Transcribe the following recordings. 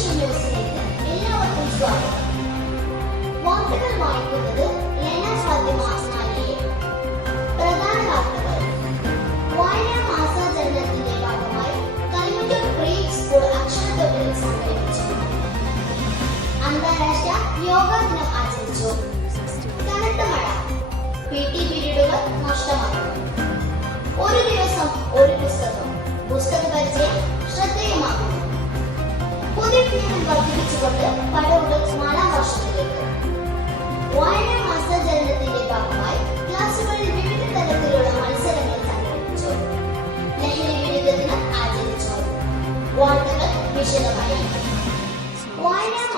English എല്ലാവർക്കും സ്വാഗതം വാർത്തകൾ വായിക്കുന്നത് ലെന സ്വാതിമാസാനിയെ പ്രധാന വാർത്തകൾ വായന മാസാചരണത്തിന്റെ ഭാഗമായി പ്രീ സ്കൂൾ അക്ഷരത്തൊഴിൽ സംഘടിപ്പിച്ചു അന്താരാഷ്ട്ര യോഗാ ദിനം ആചരിച്ചു കനത്ത മഴ പി ടി പീരീഡുകൾ ഒരു ദിവസം ഒരു പുസ്തകം.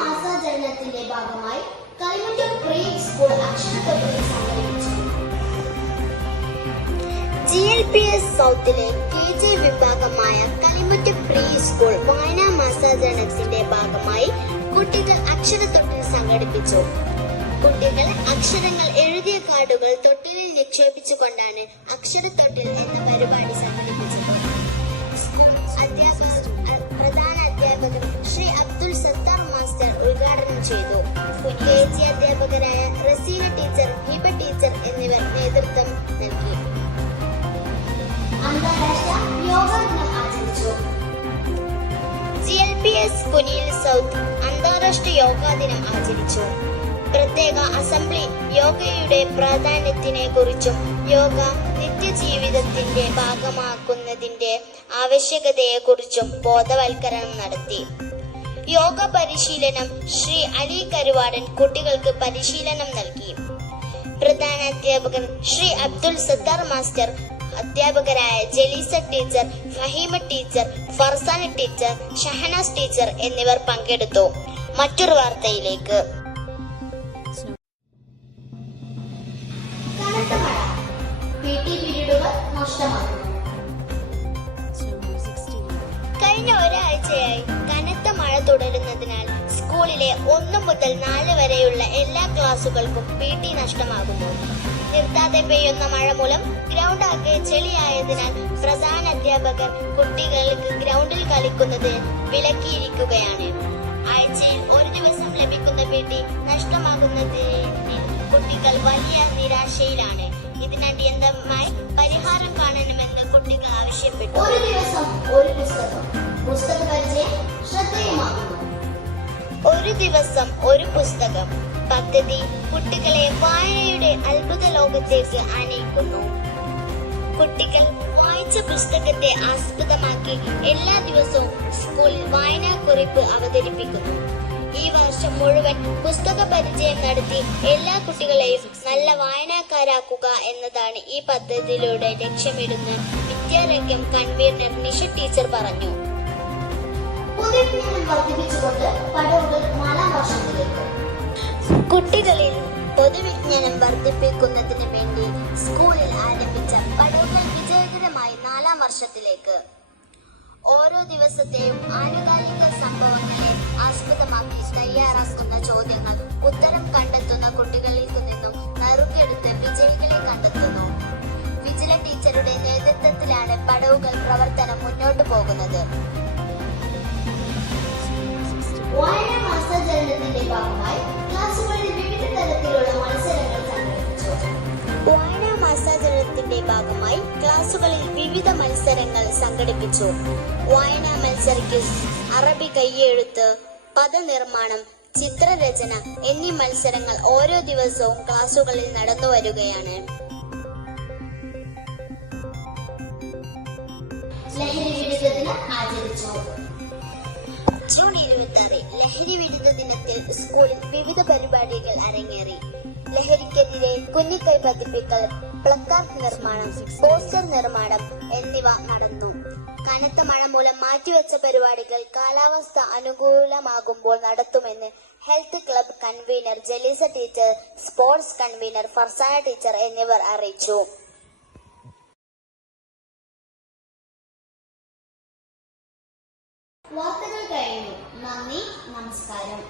ആസാചരണത്തിന്റെ ഭാഗമായി കൈമുറ്റം പ്രീ സ്കൂൾ അക്ഷരത്തൊഴിൽ ജി എൽ പി എസ് സൗത്തിലെ കെ ജി വിഭാഗമായ കലിമുറ്റം പ്രീ സ്കൂൾ വായനാ മാസാചരണത്തിന്റെ ഭാഗമായി കുട്ടികൾ അക്ഷരത്തൊട്ടിൽ സംഘടിപ്പിച്ചു. കുട്ടികൾ അക്ഷരങ്ങൾ എഴുതിയ കാർഡുകൾ തൊട്ടിലിൽ നിക്ഷേപിച്ചുകൊണ്ടാണ് അക്ഷരത്തൊട്ടിൽ എന്ന പരിപാടി സംഘടിപ്പിച്ചത്. അധ്യാപകർ പ്രധാന മാസ്റ്റർ ഉദ്ഘാടനം ചെയ്തു. കെ ജി അധ്യാപകരായ റസീന ടീച്ചർ ഹിബ ടീച്ചർ എന്നിവർ നേതൃത്വം നൽകി. അന്താരാഷ്ട്ര യോഗ ദിനം ആചരിച്ചു. എൽ പി എസ് സൗത്ത് അന്താരാഷ്ട്ര യോഗാ ദിനം ആചരിച്ചു. പ്രത്യേക അസംബ്ലി യോഗയുടെ പ്രാധാന്യത്തിനെ കുറിച്ചും യോഗ നിത്യജീവിതത്തിന്റെ ഭാഗമാക്കുന്നതിന്റെ ആവശ്യകതയെക്കുറിച്ചും ബോധവൽക്കരണം നടത്തി. യോഗ പരിശീലനം ശ്രീ അലി കരുവാടൻ കുട്ടികൾക്ക് പരിശീലനം നൽകി. പ്രധാന അധ്യാപകൻ ശ്രീ അബ്ദുൾ സത്താർ മാസ്റ്റർ അധ്യാപകരായ Jaleesa teacher Faheema teacher Farsana teacher Shahanas teacher എന്നിവർ പങ്കെടുത്തു. മറ്റൊരു വാർത്തയിലേക്ക്. കഴിഞ്ഞ ഒരാഴ്ചയായി തുടരുന്നതിനാൽ സ്കൂളിലെ ഒന്ന് മുതൽ നാല് വരെയുള്ള എല്ലാ ക്ലാസുകൾക്കും പി ടി നഷ്ടമാകുന്നു. നിർത്താതെ പെയ്യുന്ന മഴ മൂലം ഗ്രൗണ്ട് ആകെ ചെളിയായതിനാൽ പ്രധാന അധ്യാപകർ കുട്ടികൾക്ക് ഗ്രൗണ്ടിൽ കളിക്കുന്നത് വിലക്കിയിരിക്കുകയാണ്. ആഴ്ചയിൽ ഒരു ദിവസം ലഭിക്കുന്ന പി ടി കുട്ടികൾ വലിയ നിരാശയിലാണ്. ഇതിനടിയന്തരമായി പരിഹാരം കാണണമെന്ന് കുട്ടികൾ ആവശ്യപ്പെട്ടു. ഒരു ദിവസം ദിവസം ഒരു പുസ്തകം പദ്ധതി കുട്ടികളെ വായനയുടെ അത്ഭുത ലോകത്തേക്ക് അനയിക്കുന്നു കുട്ടികൾ വായിച്ച പുസ്തകത്തെ ആസ്പദമാക്കി എല്ലാ ദിവസവും സ്കൂളിൽ വായനാ കുറിപ്പ് അവതരിപ്പിക്കുന്നു. ഈ വർഷം മുഴുവൻ പുസ്തക പരിചയം നടത്തി എല്ലാ കുട്ടികളെയും നല്ല വായനക്കാരാക്കുക എന്നതാണ് ഈ പദ്ധതിയിലൂടെ ലക്ഷ്യമിടുന്ന വിദ്യാരംഗം കൺവീനർ നിഷ ടീച്ചർ പറഞ്ഞു. കുട്ടികളിൽ പൊതുവിജ്ഞാനം വർദ്ധിപ്പിക്കുന്നതിന് വേണ്ടി സ്കൂളിൽ ആരംഭിച്ച പഠനങ്ങൾ വിജയകരമായി നാലാം വർഷത്തിലേക്ക്. ഓരോ ദിവസത്തെയും ആനുകാലിക സംഭവങ്ങളെ ആസ്പദമാക്കി തയ്യാറാക്കുന്ന ചോദ്യങ്ങൾ ഉത്തരം കണ്ടെത്തുന്ന കുട്ടികളിൽ നിന്നും നറുക്കെടുത്ത് വിജയികളെ കണ്ടെത്തുന്നു. വിജില ടീച്ചറുടെ നേതൃത്വത്തിലാണ് പടവുകൾ പ്രവർത്തനം മുന്നോട്ട് പോകുന്നത്. ഭാഗമായി ക്ലാസുകളിൽ വിവിധ മത്സരങ്ങൾ സംഘടിപ്പിച്ചു. വായന മാസാചരണത്തിന്റെ ഭാഗമായി വിവിധ മത്സരങ്ങൾ സംഘടിപ്പിച്ചു. മത്സരയ്ക്ക് അറബി കയ്യെഴുത്ത് പദനിർമ്മാണം ചിത്രരചന എന്നീ മത്സരങ്ങൾ ഓരോ ദിവസവും ക്ലാസുകളിൽ നടന്നു വരികയാണ്. ആചരിച്ചു. ജൂൺ ഇരുപത്താറ് ലഹരി വിരുദ്ധ ദിനത്തിൽ സ്കൂളിൽ വിവിധ പരിപാടികൾ അരങ്ങേറി. ലഹരിക്കെതിരെ കുഞ്ഞിക്കൈ പതിപ്പിക്കൽ പ്ലക്കാർഡ് നിർമ്മാണം പോസ്റ്റർ നിർമ്മാണം എന്നിവ നടന്നു. കനത്ത മഴ മൂലം മാറ്റിവെച്ച പരിപാടികൾ കാലാവസ്ഥ അനുകൂലമാകുമ്പോൾ നടത്തുമെന്ന് health club convener Jaleesa teacher sports convener Farsana teacher എന്നിവർ അറിയിച്ചു. വാർത്തകൾ കഴിഞ്ഞു നന്ദി നമസ്കാരം.